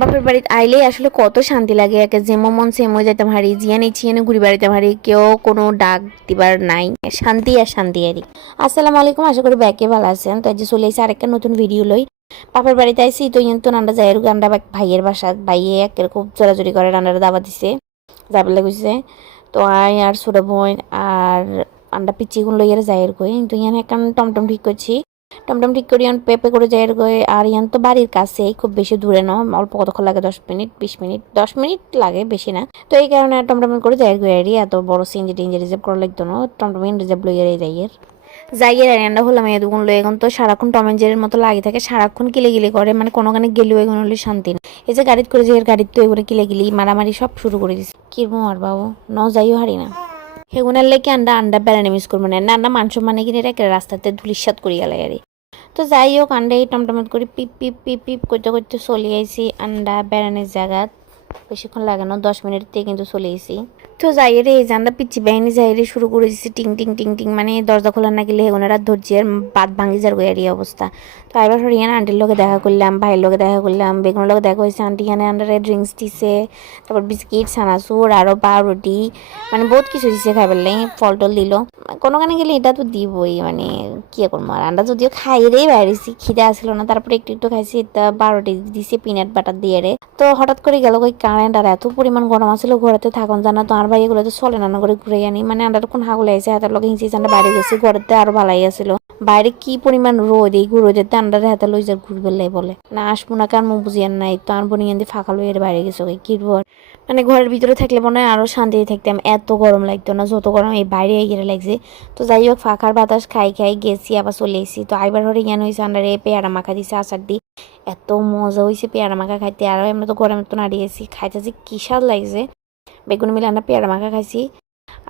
বাপের বাড়িতে আইলেই আসলে কত শান্তি লাগে, একে যেমন মন সেমও যাইতাম হারি, জিয়ানি চিয়ানি ঘুরি বাড়িতাম হারি, কেউ কোনো ডাক দিবার নাই, শান্তি আর শান্তি আরি। আসসালামু আলাইকুম, আশা করি ব্যাকে ভালো আছেন। তো আজ চলে এসে আরেকটা নতুন ভিডিও লই। বাপের বাড়িতে আইসি তো তো নান্ডা যাইয়ের গান্ডা ভাইয়ের বাসা, ভাইয়ে একের খুব জোরাজুরি করে রান্নার দাবা দিছে, যাবার লাগছে। তো আই আর ছোট বোন আর আন্ডা পিচি গুণ লইয়ার যাইয়ের কই, তো ইয়ান একটা টমটম ঠিক করছি। টমটম ঠিক করি পেপে করে যাই আর ইয়ান তো বাড়ির কাছেই, খুব বেশি দূরে ন, অল্প কতক্ষণ লাগে 10 মিনিট 20 মিনিট, 10 মিনিট লাগে, বেশি না। তো এই কারণে টমটম করে যাই গই, এত বড় সিঞ্জি টিঞ্জি রিজার্ভ করা লাগতো না, টমটম রিজার্ভ লইয়ার যাইয়ের যাইয়ের আরিয়ানটা হলাম এই দুগুণ লই। এখন তো সারাক্ষণ টম এন্ড জেরির মতো লাগে থাকে, সারাক্ষণ কিলে গিলে করে, মানে কোনো গানে গেলেও এখন হলে শান্তি না। এই যে গাড়িত করে যে গাড়ির তো এগুলো কিলে গিলি মারামারি সব শুরু করে দিচ্ছে, কিরবো আর বাবু ন যাইও হারি না। সেগুনের লেগে আন্ডা বেড়ানি মিস করবো না, না মাংস মানে কিনে রেখে রাস্তাতে ধুলিসাত করি গেলে আরে। তো যাই হোক আন্ডা এই টমটমট করে পিপ পিপ পিপ পিপ করতে করতে চলে আইসি আন্ডা বেড়ানোর জায়গা। বেশিক্ষণ লাগে না, 10 মিনিটতে কিন্তু চলে এসি। তো যাই রে এই যে আমরা পিচ্ছি বাহিনী যাই রে শুরু করে দিচ্ছি, টিং টিং টিং টিং, মানে দরজা খোলা না গেলে হেগুনেরা ধরছে বাদ ভাঙি যার গই অবস্থা। তো এবার হরিয়ানা আন্টির লোকে দেখা করলাম, ভাইয়ের লোকে দেখা করলাম, বেগুনের লোকে দেখা হয়েছে। আন্টি এখানে আন্ডারে ড্রিঙ্কস দিছে, তারপর বিস্কিট সানাসুর আরও পাউরুটি, মানে বহুত কিছু দিছে খাইবার লাগে, ফল টল দিল। কোনোখানে গেলে এটা তো দিবই, মানে কি করবো। আর আন্ডা যদিও খাই রে বাইরেছি, খিদে আসলো না, তারপরে একটু একটু খাইছি, পাউরুটি দিছে পিনাট বাটার দিয়ে রে। তো হঠাৎ করে গেল ওই কারেন্ট, আর এত পরিমাণ গরম আসছিল ঘরেতে থাকুন জানা। তো আর ভাই এগুলো তো চলে না করে ঘুরে আনি, মানে আন্ডার কোন হাগুলে আছে হাতের লোক হিঁচি চান্ডা বাইরে গেছি, ঘরেতে আরো ভালাই আসছিল। বাইরে কি পরিমাণ রোদ, এই রোদের আন্ডার হাতে লই যা ঘুরবে লাই বলে না আসবো না, কার মুখ বুঝিয়ান নাই। তো আর বনি আনতে ফাঁকা লই এর বাইরে গেছে কি ঘর, মানে ঘরের ভিতরে থাকলে মনে হয় আরো শান্তিতে থাকতাম, এত গরম লাগতো না যত গরম এই বাইরে গিয়ে লাগছে। তো যাই হোক ফাঁকার বাতাস খাই খাই গেছি, আবার চলে এসেছি। তো আইবার হরে ইয়ান হয়েছে আন্ডারে পেয়ারা মাখা দিছে আচার দি, এত মজা হয়েছে পেয়ারা মাখা খাইতে। আর আমরা তো গরমে তো নাড়িয়েছি, খাইতেছি কি স্বাদ লাগছে। বেগুন মিলে আমরা পেয়ারা মাখা খাইছি,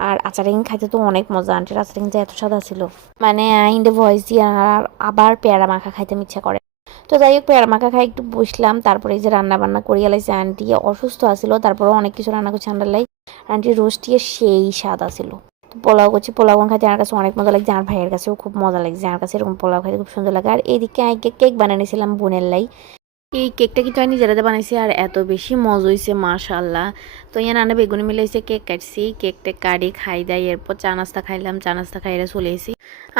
আর আচারিং খাইতে তো অনেক মজা। আন্টির আচারিং যে এত স্বাদ ছিল, মানে ইন্ডে ভয়েস দিয়ে আর আবার পেয়ারা মাখা খাইতে ইচ্ছা করে। তো যাই হোক পেয়ারা মাখা খাই একটু বসলাম, তারপরে যে রান্না বান্না করিয়া লাইছে। আন্টি অসুস্থ আছিল, তারপরে অনেক কিছু রান্না করছে আন্ডার আন্টির রোস্টিয়ে সেই স্বাদ আছিল। পোলাও করছি, পোলাও খাইতে আমার কাছে অনেক মজা লাগছে, আমার ভাইয়ের কাছেও খুব মজা লাগছে। আমার কাছে এরকম পোলাও খাইতে খুব সুন্দর লাগে। আর এইদিকে কেক বানিয়েছিলাম বোনের লাই, এই কেকটা কিন্তু আমি নিজেরাতে বানাইছি, আর এত বেশি মজা হয়েছে মাশাআল্লাহ। তো ইয়ান আনা বেগুনি মিলাইছে, কেক কাটছি, কেকটা কাটি খাই দেয়, এরপর চা নাস্তা খাইলাম, চা নাস্তা খাইরা চলে এসেছি।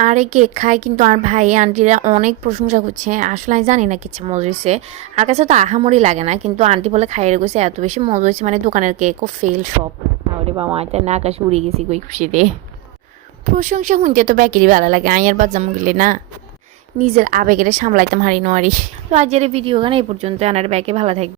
আর এই কেক খাই কিন্তু আর ভাই আন্টিরা অনেক প্রশংসা করছে, আসলে আমি জানি না কিছু মজা হয়েছে, আর কাছে তো আহামরি লাগে না, কিন্তু আন্টি বলে খাইয়ে গেছে এত বেশি মজা হয়েছে, মানে দোকানের কেকও ফেল সব। আরে বাবা তাই না, আকাশে উড়ে গেছি কই খুশিতে। প্রশংসা শুনতে তো ব্যাকেরই ভালো লাগে, আইয়ার বাচ্চা মুগলে না নিজের আবেগের সামলাইতাম হারি নোয়ারি। তো আজকের ভিডিও গান এই পর্যন্ত, আনার ব্যাকে ভালো থাকবে।